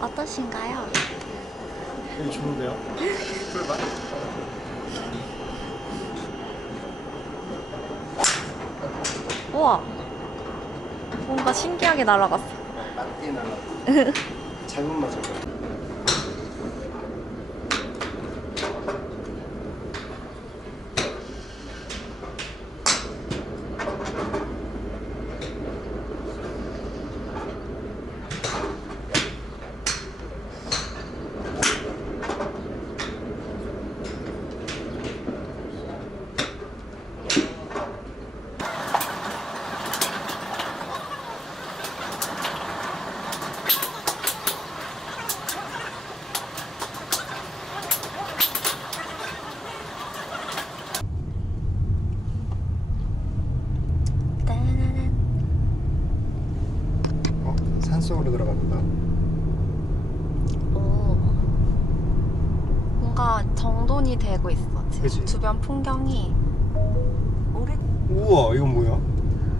어떠신가요? 되게 좋은데요? 출발! 우와! 뭔가 신기하게 날아갔어 날라. 잘못 맞은 거따라란. 어? 산속으로 들어간다 오. 뭔가 정돈이 되고 있어. 지금 그치? 주변 풍경이 오래 우와 이건 뭐야?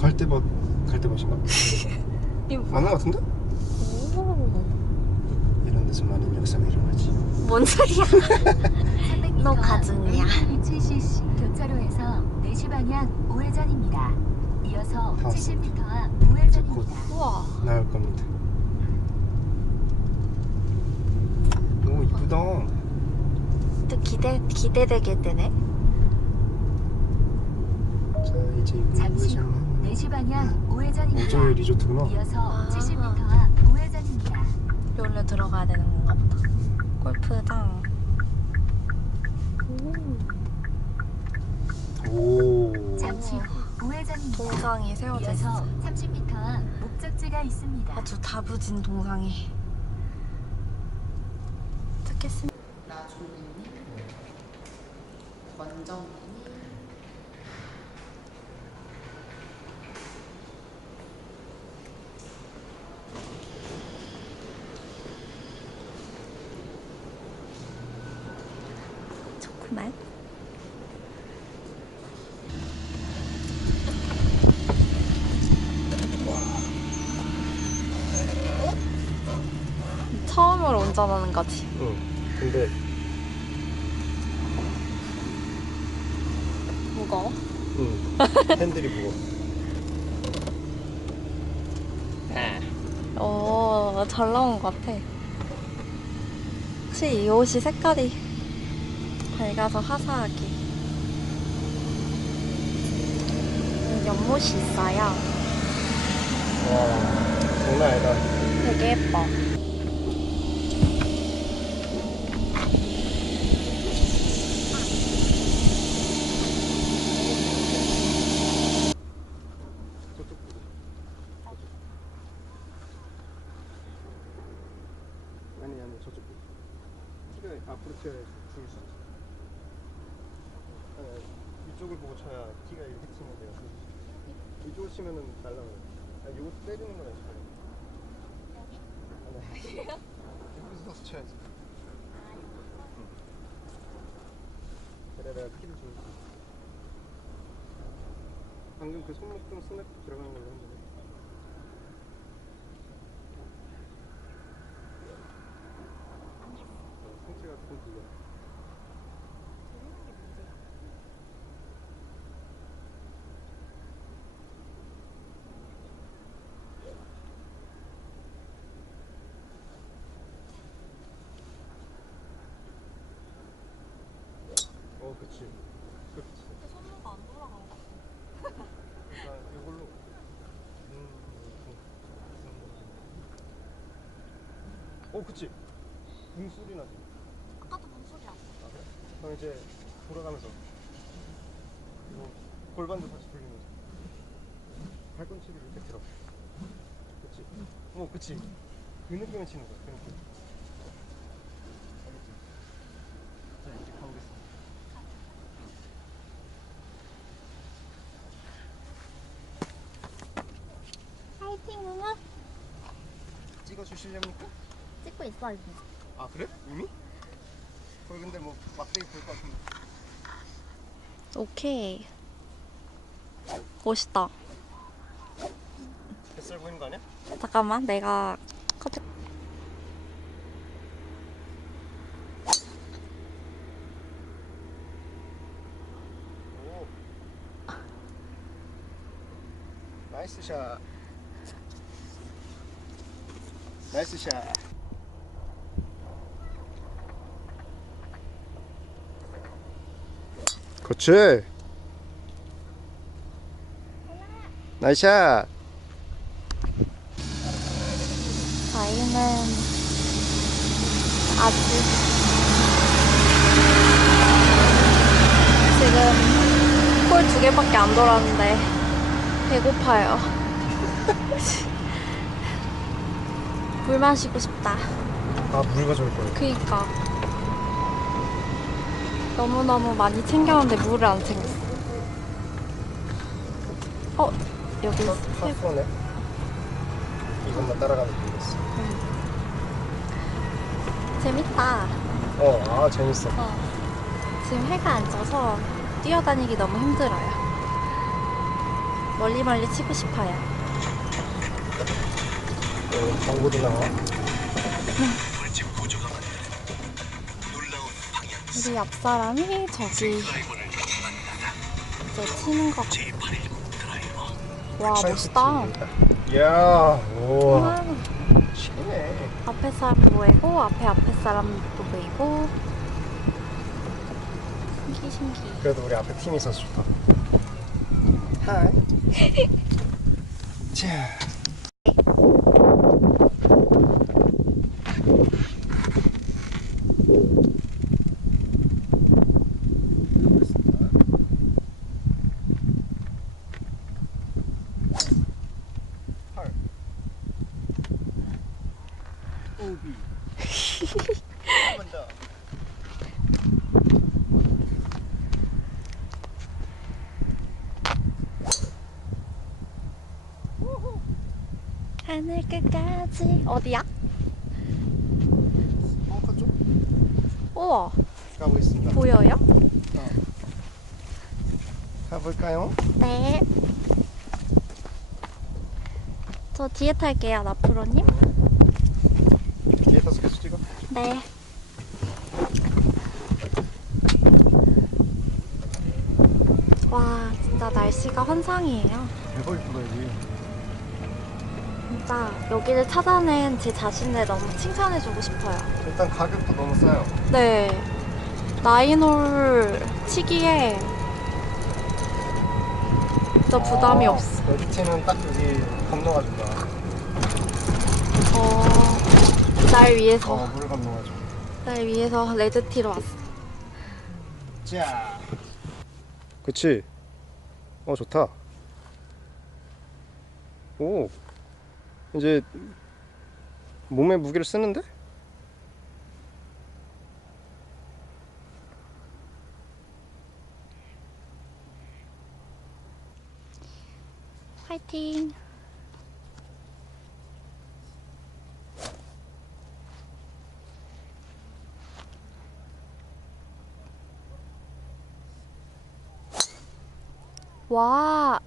갈대밭 갈대밭인가? 이 뭐- 맞는 것 같은데? 오. 이런 데서 많은 역사가 일어나지 뭔 소리야? 너 가증이야. 7cc 교차로에서 4시 방향 우회전입니다. 이어서 다 70m 앞 곧. 우회전입니다. 우와. 나올 겁니다 오 이쁘다 또 기대 기대되게 되네. 자 이제 잠시 후 우회전 4시 방향 우회전입니다. 오조의 리조트구나 이어서 아. 70m 앞 우회전입니다. 여기로 들어가야 되는 건가 보다. 골프장. 오. 오 잠시 후 우회전입니다. 동상이 세워져 이어서 있어. 30m 앞 목적지가 있습니다. 아주 다부진 동상이. 듣겠습니다. 나주민님, 권정민님, 좋구만. 처음으로 운전하는 거지. 응 근데 무거워? 응 핸들이 무거워 오, 잘 나온 것 같아. 혹시 이 옷이 색깔이 밝아서 화사하게. 음, 연못이 있어요. 와 장난 아니다 되게 예뻐. 저쪽 보자. 저쪽. 아니 아니 저쪽 보자. 튀어야지 죽을 수 있어. 아니, 이쪽을 보고 쳐야 티가 이렇게 치면 돼요. 이쪽을 치면은 날라가요. 아니 요거 때리는 건 아니죠. 아니 여기서 서서 쳐야지. 응. 그래 내가 키를 좀. 방금 그 손목 좀 스냅 들어가는 걸로 했는데. 어, 어, 그치. 그치. 손모가 안 돌아간 거 그러니까 이걸로. 음, 어 그치. 붕 소리 나지 그럼 이제 돌아가면서 이거 골반도 다시 돌리면서 발꿈치를 이렇게 들어 그치 어 그치 그 느낌을 치는 거야 그 느낌 알겠지? 자 이제 가보겠습니다 파이팅 응아 찍어주시렵니까? 찍고 있어 이제. 아 그래? 이미? 근데 뭐 막대기 볼것 같은데. 오케이. 멋있다. 뱃살 보이는 거 아니야? 잠깐만, 내가 커트. 나이스 샷. 나이스 샷. 그렇지. 나이스 샷. 저희는 아직 지금 홀두 개밖에 안 돌았는데 배고파요. 물 마시고 싶다. 아, 물 가져올 거예요. 그니까 너무너무 많이 챙겼는데 물을 안 챙겼어. 어 여기 세 사수네. 이것만 따라가면 되겠어. 재밌다. 어, 아, 재밌어. 어. 지금 해가 안 져서 뛰어다니기 너무 힘들어요. 멀리 멀리 치고 싶어요. 어, 광고도 나와. 우리 옆 사람이 저기 이제 치는 거. 와 멋있다. 이야, 우와. 와, 치네. 앞에 사람도 보이고 앞에 앞에 사람도 보이고 신기 신기. 그래도 우리 앞에 팀이 있어서 좋다. 하이. 자. 오비. 한번 더. 하늘 끝까지 어디야? 벙커 쪽 우와 가보겠습니다. 보여요? 가볼까요? 네. 저 뒤에 탈게요, 나프로님. 뒤에 타서 계속 찍어. 네. 와, 진짜 날씨가 환상이에요. 대박 이쁘다 여기. 진짜 여기를 찾아낸 제 자신을 너무 칭찬해주고 싶어요. 일단 가격도 너무 싸요. 네. 나인홀 치기에 진짜 부담이 아, 없어. 여기 팀은 딱 여기 건너가지고. 어, 날 위해서, 어, 물. 날 위해서 레드티로 왔어. 자. 그치. 어 좋다. 오. 이제 몸에 무게를 쓰는데? 화이팅! 와!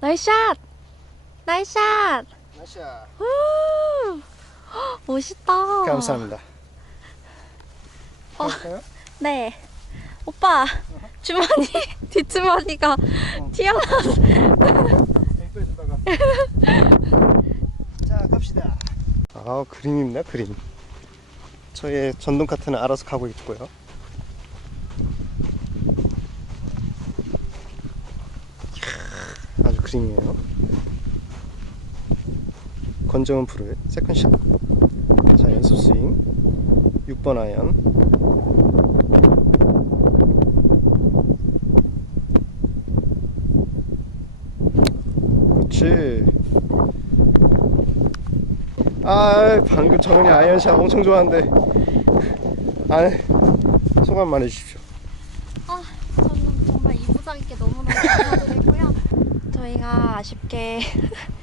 나이스샷! 나샤. 우! 멋있다. 감사합니다. 어. 네. 오빠, 주머니, 뒷주머니가 어. 튀어나왔어. 자 갑시다. 아 그림입니다 그림. 저의 전동 카트는 알아서 가고 있고요. 이야, 아주 그림이에요. 건정은 프로의 세컨샷. 자 연습 스윙. 6번 아이언. 그렇지. 아 방금 정은이 아이언샷 엄청 좋아하는데 아 소감 말해주십시오 아, 저는 정말 이부장님께 너무너무 감사드리고요. 저희가 아쉽게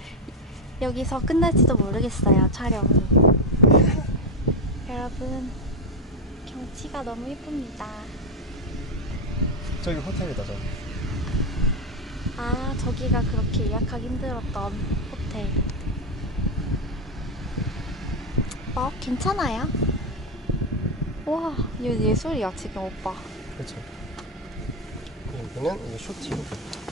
여기서 끝날지도 모르겠어요, 촬영이. 여러분, 경치가 너무 예쁩니다. 저기 호텔이다 저 아, 저기가 그렇게 예약하기 힘들었던 호텔. 어, 괜찮아요? 와, 이거 예술이야, 지금 오빠. 그렇죠 여기는 이제 쇼티.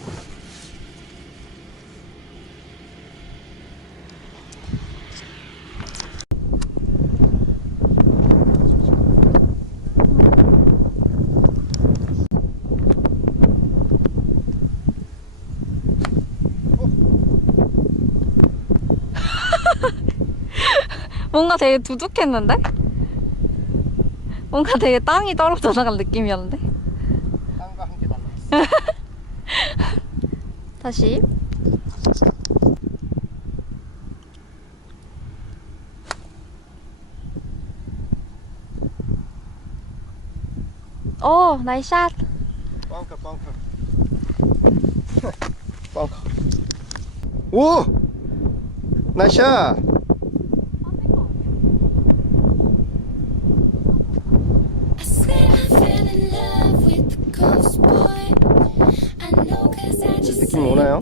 뭔가 되게 두둑했는데? 뭔가 되게 땅이 떨어져 나간 느낌이었는데? 땅과 함께 날라갔어. 다시. 오, 나이스 샷. 빵카 빵카. 빵카. 오! 나이샤! I 느낌 오나요?